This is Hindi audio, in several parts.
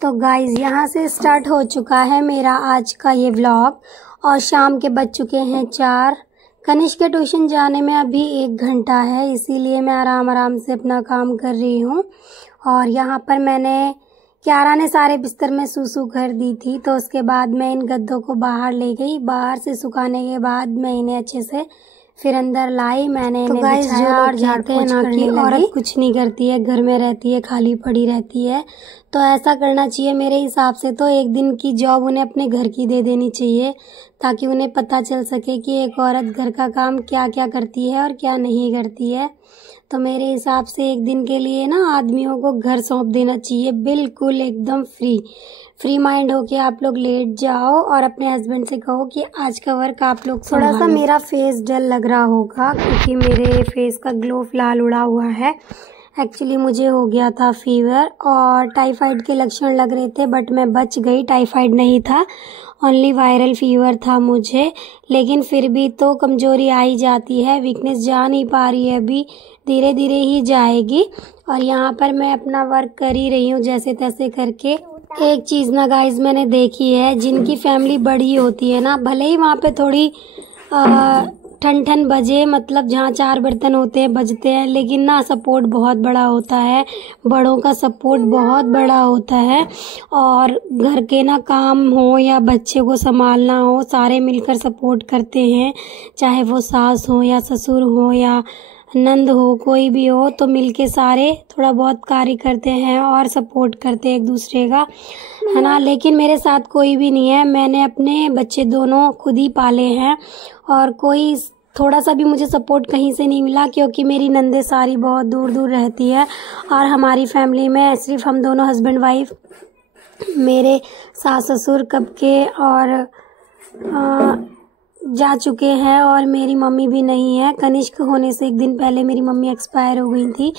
तो गाइज़ यहाँ से स्टार्ट हो चुका है मेरा आज का ये व्लॉग और शाम के बज चुके हैं 4। कनिष्क के ट्यूशन जाने में अभी 1 घंटा है, इसीलिए मैं आराम से अपना काम कर रही हूँ। और यहाँ पर मैंने क्यारा ने सारे बिस्तर में सूसू कर दी थी, तो उसके बाद मैं इन गद्दों को बाहर ले गई। बाहर से सुखाने के बाद मैं इन्हें अच्छे से फिर अंदर लाई। मैंने इन्हें बिछाया और जाते हैं ना कि औरत कुछ नहीं करती है, घर में रहती है, खाली पड़ी रहती है। तो ऐसा करना चाहिए मेरे हिसाब से। तो एक दिन की जॉब उन्हें अपने घर की दे देनी चाहिए, ताकि उन्हें पता चल सके कि एक औरत घर का काम क्या क्या करती है और क्या नहीं करती है। तो मेरे हिसाब से एक दिन के लिए ना आदमियों को घर सौंप देना चाहिए, बिल्कुल एकदम फ्री माइंड होके आप लोग लेट जाओ और अपने हस्बैंड से कहो कि आज का वर्क आप लोग। थोड़ा सा मेरा फेस डल लग रहा होगा क्योंकि मेरे फेस का ग्लो फिलहाल उड़ा हुआ है। एक्चुअली मुझे हो गया था फीवर और टाइफाइड के लक्षण लग रहे थे, बट मैं बच गई। टाइफाइड नहीं था, ओनली वायरल फीवर था मुझे। लेकिन फिर भी तो कमजोरी आ ही जाती है, वीकनेस जा नहीं पा रही है, अभी धीरे धीरे ही जाएगी। और यहाँ पर मैं अपना वर्क कर ही रही हूँ जैसे तैसे करके। एक चीज़ ना गाइज मैंने देखी है, जिनकी फैमिली बड़ी होती है ना, भले ही वहाँ पे थोड़ी ठन बजे, मतलब जहाँ 4 बर्तन होते हैं बजते हैं, लेकिन ना सपोर्ट बहुत बड़ा होता है। बड़ों का सपोर्ट बहुत बड़ा होता है। और घर के ना काम हो या बच्चे को संभालना हो, सारे मिलकर सपोर्ट करते हैं। चाहे वो सास हो या ससुर हो या नंद हो, कोई भी हो, तो मिलके सारे थोड़ा बहुत कार्य करते हैं और सपोर्ट करते हैं एक दूसरे का, है ना। लेकिन मेरे साथ कोई भी नहीं है। मैंने अपने बच्चे दोनों खुद ही पाले हैं और कोई थोड़ा सा भी मुझे सपोर्ट कहीं से नहीं मिला, क्योंकि मेरी नंदे सारी बहुत दूर दूर रहती है और हमारी फैमिली में सिर्फ हम दोनों हस्बैंड वाइफ, मेरे सास ससुर कब के और जा चुके हैं और मेरी मम्मी भी नहीं है। कनिष्क होने से 1 दिन पहले मेरी मम्मी एक्सपायर हो गई थी।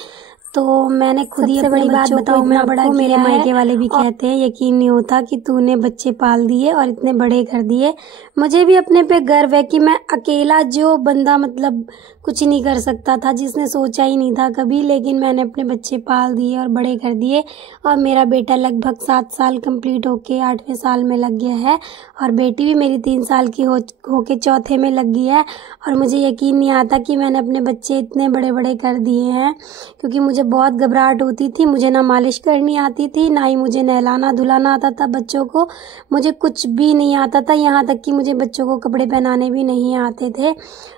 तो मैंने खुद ही अपने बड़ी बात बताऊं, मैं बड़ा मेरे मायके वाले भी कहते हैं यकीन नहीं होता कि तूने बच्चे पाल दिए और इतने बड़े कर दिए। मुझे भी अपने पे गर्व है कि मैं अकेला जो बंदा मतलब कुछ नहीं कर सकता था, जिसने सोचा ही नहीं था कभी, लेकिन मैंने अपने बच्चे पाल दिए और बड़े कर दिए। और मेरा बेटा लगभग 7 साल कंप्लीट होके 8वें साल में लग गया है और बेटी भी मेरी 3 साल की होके 4थे में लग गई है। और मुझे यकीन नहीं आता कि मैंने अपने बच्चे इतने बड़े बड़े कर दिए हैं, क्योंकि मुझे बहुत घबराहट होती थी। मुझे ना मालिश करनी आती थी, ना ही मुझे नहलाना धुलाना आता था बच्चों को। मुझे कुछ भी नहीं आता था, यहाँ तक कि मुझे बच्चों को कपड़े पहनाने भी नहीं आते थे।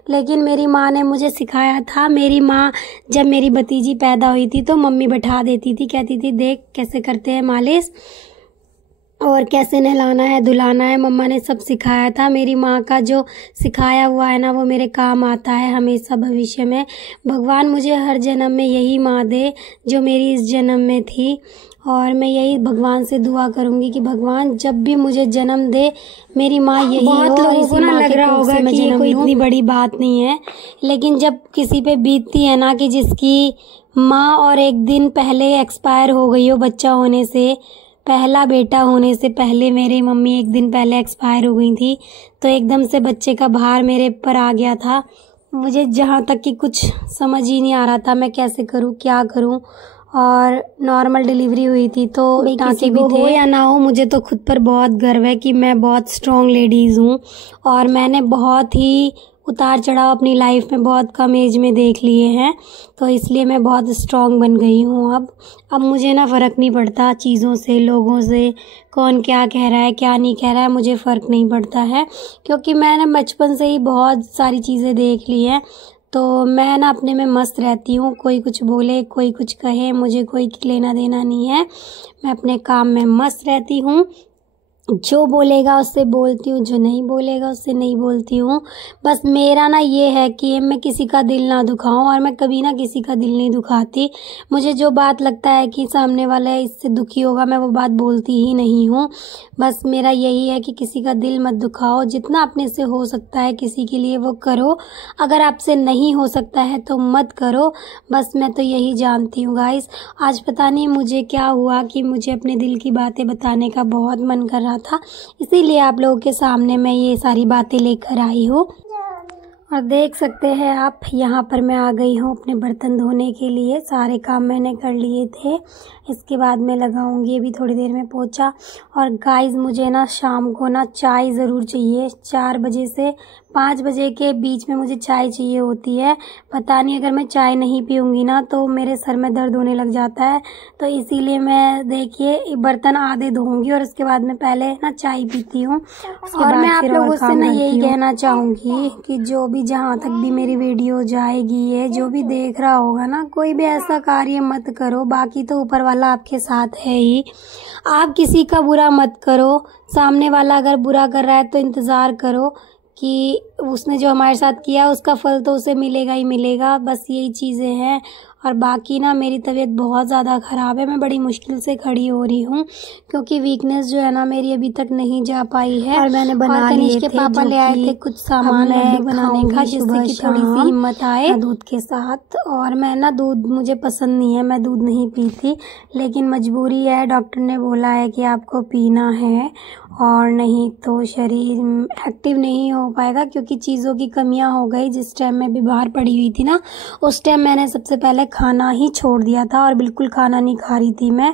लेकिन मेरी माँ ने मुझे सिखाया था। मेरी माँ जब मेरी भतीजी पैदा हुई थी तो मम्मी बैठा देती थी, कहती थी देख कैसे करते हैं मालिश और कैसे नहलाना है धुलाना है। मम्मा ने सब सिखाया था। मेरी माँ का जो सिखाया हुआ है ना, वो मेरे काम आता है हमेशा भविष्य में। भगवान मुझे हर जन्म में यही माँ दे जो मेरी इस जन्म में थी। और मैं यही भगवान से दुआ करूंगी कि भगवान जब भी मुझे जन्म दे मेरी माँ यही हो। बहुत लोगों को ना लग रहा होगा कि ये कोई इतनी बड़ी बात नहीं है, लेकिन जब किसी पे बीतती है ना कि जिसकी माँ और 1 दिन पहले एक्सपायर हो गई हो, बच्चा होने से पहला बेटा होने से पहले मेरी मम्मी 1 दिन पहले एक्सपायर हो गई थी, तो एकदम से बच्चे का भार मेरे पर आ गया था। मुझे जहाँ तक कि कुछ समझ ही नहीं आ रहा था मैं कैसे करूँ क्या करूँ। और नॉर्मल डिलीवरी हुई थी, तो टाँके भी थे या ना हो, मुझे तो खुद पर बहुत गर्व है कि मैं बहुत स्ट्रॉन्ग लेडीज़ हूँ। और मैंने बहुत ही उतार चढ़ाव अपनी लाइफ में बहुत कम एज में देख लिए हैं, तो इसलिए मैं बहुत स्ट्रॉन्ग बन गई हूँ। अब मुझे ना फ़र्क नहीं पड़ता चीज़ों से, लोगों से, कौन क्या कह रहा है क्या नहीं कह रहा है, मुझे फ़र्क नहीं पड़ता है, क्योंकि मैंने बचपन से ही बहुत सारी चीज़ें देख ली हैं। तो मैं ना अपने में मस्त रहती हूँ। कोई कुछ बोले कोई कुछ कहे, मुझे कोई लेना देना नहीं है। मैं अपने काम में मस्त रहती हूँ। जो बोलेगा उससे बोलती हूँ, जो नहीं बोलेगा उससे नहीं बोलती हूँ। बस मेरा ना ये है कि मैं किसी का दिल ना दुखाऊं, और मैं कभी ना किसी का दिल नहीं दुखाती। मुझे जो बात लगता है कि सामने वाला इससे दुखी होगा, मैं वो बात बोलती ही नहीं हूँ। बस मेरा यही है कि किसी का दिल मत दुखाओ, जितना अपने से हो सकता है किसी के लिए वो करो। अगर आपसे नहीं हो सकता है तो मत करो। बस मैं तो यही जानती हूँ गाइस। आज पता नहीं मुझे क्या हुआ कि मुझे अपने दिल की बातें बताने का बहुत मन कर रहा था, इसीलिए आप लोगों के सामने मैं ये सारी बातें लेकर आई हूँ। और देख सकते हैं आप, यहाँ पर मैं आ गई हूँ अपने बर्तन धोने के लिए। सारे काम मैंने कर लिए थे। इसके बाद मैं लगाऊंगी अभी थोड़ी देर में पोछा। और गाइस, मुझे ना शाम को ना चाय ज़रूर चाहिए। 4 बजे से 5 बजे के बीच में मुझे चाय चाहिए होती है। पता नहीं, अगर मैं चाय नहीं पीऊँगी ना तो मेरे सर में दर्द होने लग जाता है। तो इसीलिए मैं देखिए बर्तन आधे धोऊंगी और उसके बाद में पहले ना चाय पीती हूँ। और मैं आप लोगों से ना यही कहना चाहूँगी कि जो भी जहाँ तक भी मेरी वीडियो जाएगी, ये जो भी देख रहा होगा ना, कोई भी ऐसा कार्य मत करो। बाकी तो ऊपर वाला आपके साथ है ही। आप किसी का बुरा मत करो। सामने वाला अगर बुरा कर रहा है तो इंतज़ार करो कि उसने जो हमारे साथ किया उसका फल तो उसे मिलेगा ही मिलेगा। बस यही चीज़ें हैं। और बाकी ना मेरी तबीयत बहुत ज़्यादा ख़राब है। मैं बड़ी मुश्किल से खड़ी हो रही हूँ क्योंकि वीकनेस जो है ना मेरी अभी तक नहीं जा पाई है। और मैंने बना लिए थे, पापा ले आए थे कुछ सामान लड्डू बनाने का, जिससे कि थोड़ी सी हिम्मत आए दूध के साथ। और मैं ना दूध मुझे पसंद नहीं है, मैं दूध नहीं पीती, लेकिन मजबूरी है। डॉक्टर ने बोला है कि आपको पीना है और नहीं तो शरीर एक्टिव नहीं हो पाएगा, क्योंकि चीज़ों की कमियां हो गई। जिस टाइम मैं बीमार पड़ी हुई थी ना, उस टाइम मैंने सबसे पहले खाना ही छोड़ दिया था और बिल्कुल खाना नहीं खा रही थी मैं।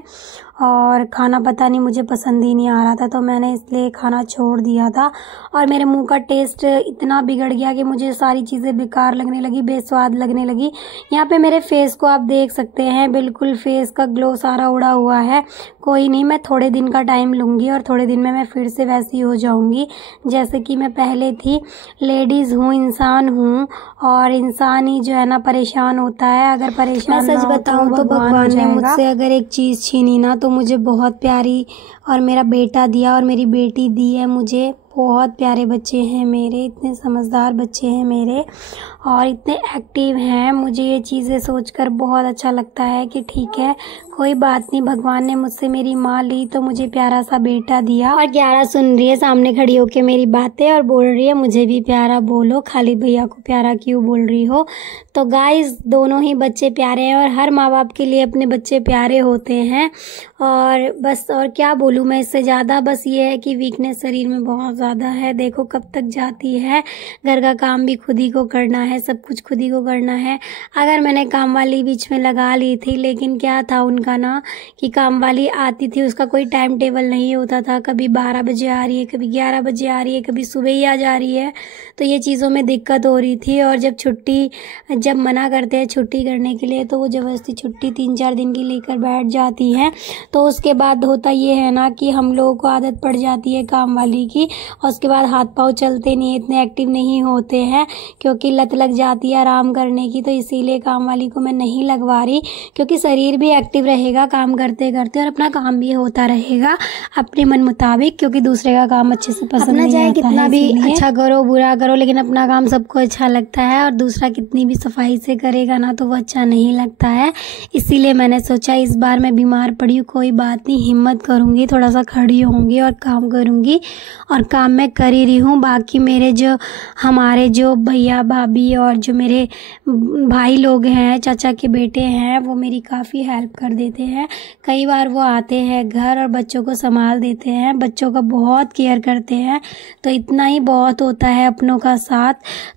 और खाना पता नहीं मुझे पसंद ही नहीं आ रहा था, तो मैंने इसलिए खाना छोड़ दिया था। और मेरे मुंह का टेस्ट इतना बिगड़ गया कि मुझे सारी चीज़ें बेकार लगने लगी, बेस्वाद लगने लगी। यहाँ पे मेरे फेस को आप देख सकते हैं, बिल्कुल फेस का ग्लो सारा उड़ा हुआ है। कोई नहीं, मैं थोड़े दिन का टाइम लूँगी और थोड़े दिन में मैं फिर से वैसी हो जाऊँगी जैसे कि मैं पहले थी। लेडीज़ हूँ, इंसान हूँ, और इंसान ही जो है ना परेशान होता है। अगर परेशान मैं सच बताऊँ तो भगवान ने मुझसे अगर एक चीज़ छीनी ना तो मुझे बहुत प्यारी और मेरा बेटा दिया और मेरी बेटी दी है मुझे। बहुत प्यारे बच्चे हैं मेरे, इतने समझदार बच्चे हैं मेरे और इतने एक्टिव हैं। मुझे ये चीज़ें सोचकर बहुत अच्छा लगता है कि ठीक है, कोई बात नहीं, भगवान ने मुझसे मेरी माँ ली तो मुझे प्यारा सा बेटा दिया। और ग्यारह सुन रही है सामने खड़ी होके मेरी बातें और बोल रही है मुझे भी प्यारा बोलो, खाली भैया को प्यारा क्यों बोल रही हो। तो गाइस, दोनों ही बच्चे प्यारे हैं और हर माँ बाप के लिए अपने बच्चे प्यारे होते हैं। और बस, और क्या बोलूँ मैं इससे ज़्यादा। बस ये है कि वीकनेस शरीर में बहुत ज़्यादा है। देखो कब तक जाती है। घर का काम भी खुद ही को करना है, सब कुछ खुद ही को करना है। अगर मैंने काम वाली बीच में लगा ली थी, लेकिन क्या था उनका ना कि काम वाली आती थी, उसका कोई टाइम टेबल नहीं होता था। कभी 12 बजे आ रही है, कभी 11 बजे आ रही है, कभी सुबह ही आ जा रही है। तो ये चीज़ों में दिक्कत हो रही थी। और जब मना करते हैं छुट्टी करने के लिए तो वो ज़बरदस्ती छुट्टी 3-4 दिन की लेकर बैठ जाती है। तो उसके बाद होता ये है ना कि हम लोगों को आदत पड़ जाती है काम वाली की, और उसके बाद हाथ पाँव चलते नहीं, इतने एक्टिव नहीं होते हैं, क्योंकि लत लग जाती है आराम करने की। तो इसीलिए काम वाली को मैं नहीं लगवा रही, क्योंकि शरीर भी एक्टिव रहेगा काम करते करते और अपना काम भी होता रहेगा अपने मन मुताबिक, क्योंकि दूसरे का काम अच्छे से पसंद नहीं आता है। कितना भी अच्छा करो बुरा करो, लेकिन अपना काम सबको अच्छा लगता है, और दूसरा कितनी भी सफाई से करेगा ना तो वो अच्छा नहीं लगता है। इसीलिए मैंने सोचा इस बार मैं बीमार पड़ी हूँ, कोई बात नहीं, हिम्मत करूँगी, थोड़ा सा खड़ी होंगी और काम करूँगी। और काम मैं कर ही रही हूँ। बाकी हमारे जो भैया भाभी और जो मेरे भाई लोग हैं, चाचा के बेटे हैं, वो मेरी काफ़ी हेल्प कर देते हैं। कई बार वो आते हैं घर और बच्चों को संभाल देते हैं, बच्चों का बहुत केयर करते हैं। तो इतना ही बहुत होता है अपनों का साथ।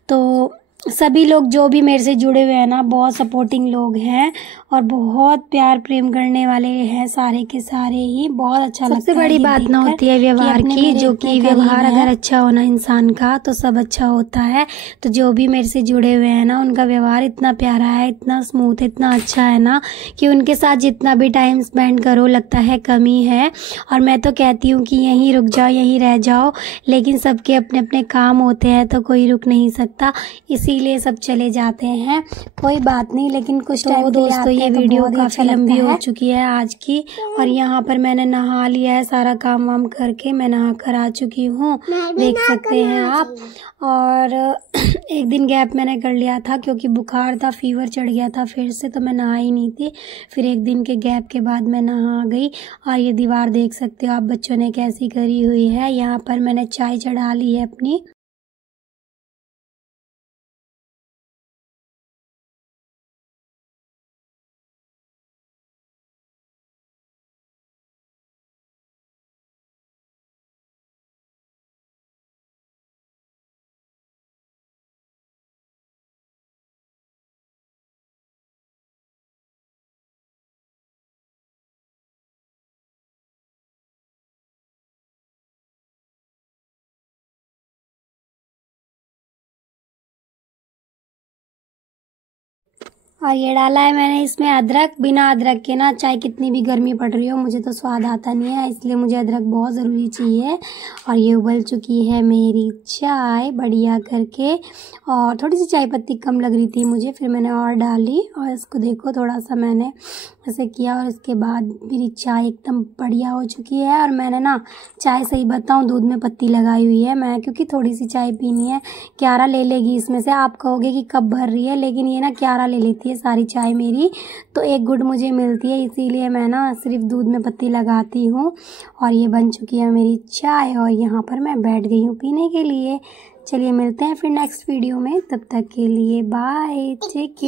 तो सभी लोग जो भी मेरे से जुड़े हुए हैं ना, बहुत सपोर्टिंग लोग हैं और बहुत प्यार प्रेम करने वाले हैं, सारे के सारे ही। बहुत अच्छा लगता है। सबसे बड़ी बात ना होती है व्यवहार की, जो कि व्यवहार अगर अच्छा होना इंसान का तो सब अच्छा होता है। तो जो भी मेरे से जुड़े हुए हैं ना, उनका व्यवहार इतना प्यारा है, इतना स्मूथ, इतना अच्छा है ना कि उनके साथ जितना भी टाइम स्पेंड करो लगता है कमी है। और मैं तो कहती हूँ कि यहीं रुक जाओ, यहीं रह जाओ, लेकिन सबके अपने अपने काम होते हैं तो कोई रुक नहीं सकता, इसीलिए सब चले जाते हैं। कोई बात नहीं, लेकिन कुछ टाइम दोस्तों ये वीडियो काफ़ी लंबी हो चुकी है आज की। और यहाँ पर मैंने नहा लिया है, सारा काम वाम करके मैं नहा कर आ चुकी हूँ, देख सकते हैं आप। और एक दिन गैप मैंने कर लिया था क्योंकि बुखार था, फीवर चढ़ गया था फिर से, तो मैं नहा ही नहीं थी। फिर एक दिन के गैप के बाद मैं नहा गई। और ये दीवार देख सकते हो आप, बच्चों ने कैसी करी हुई है। यहाँ पर मैंने चाय चढ़ा ली है अपनी। और ये डाला है मैंने इसमें अदरक। बिना अदरक के ना चाय कितनी भी गर्मी पड़ रही हो मुझे तो स्वाद आता नहीं है, इसलिए मुझे अदरक बहुत ज़रूरी चाहिए। और ये उबल चुकी है मेरी चाय बढ़िया करके, और थोड़ी सी चाय पत्ती कम लग रही थी मुझे, फिर मैंने और डाली और इसको देखो थोड़ा सा मैंने ऐसे किया और इसके बाद मेरी चाय एकदम बढ़िया हो चुकी है। और मैंने ना चाय सही बताऊँ दूध में पत्ती लगाई हुई है मैं, क्योंकि थोड़ी सी चाय पीनी है। क्यारा ले लेगी इसमें से, आप कहोगे कि कब भर रही है, लेकिन ये ना क्यारा ले लेती है सारी चाय मेरी, तो एक गुड मुझे मिलती है, इसीलिए मैं ना सिर्फ दूध में पत्ती लगाती हूँ। और ये बन चुकी है मेरी चाय और यहाँ पर मैं बैठ गई हूँ पीने के लिए। चलिए मिलते हैं फिर नेक्स्ट वीडियो में, तब तक के लिए बाय, टेक केयर।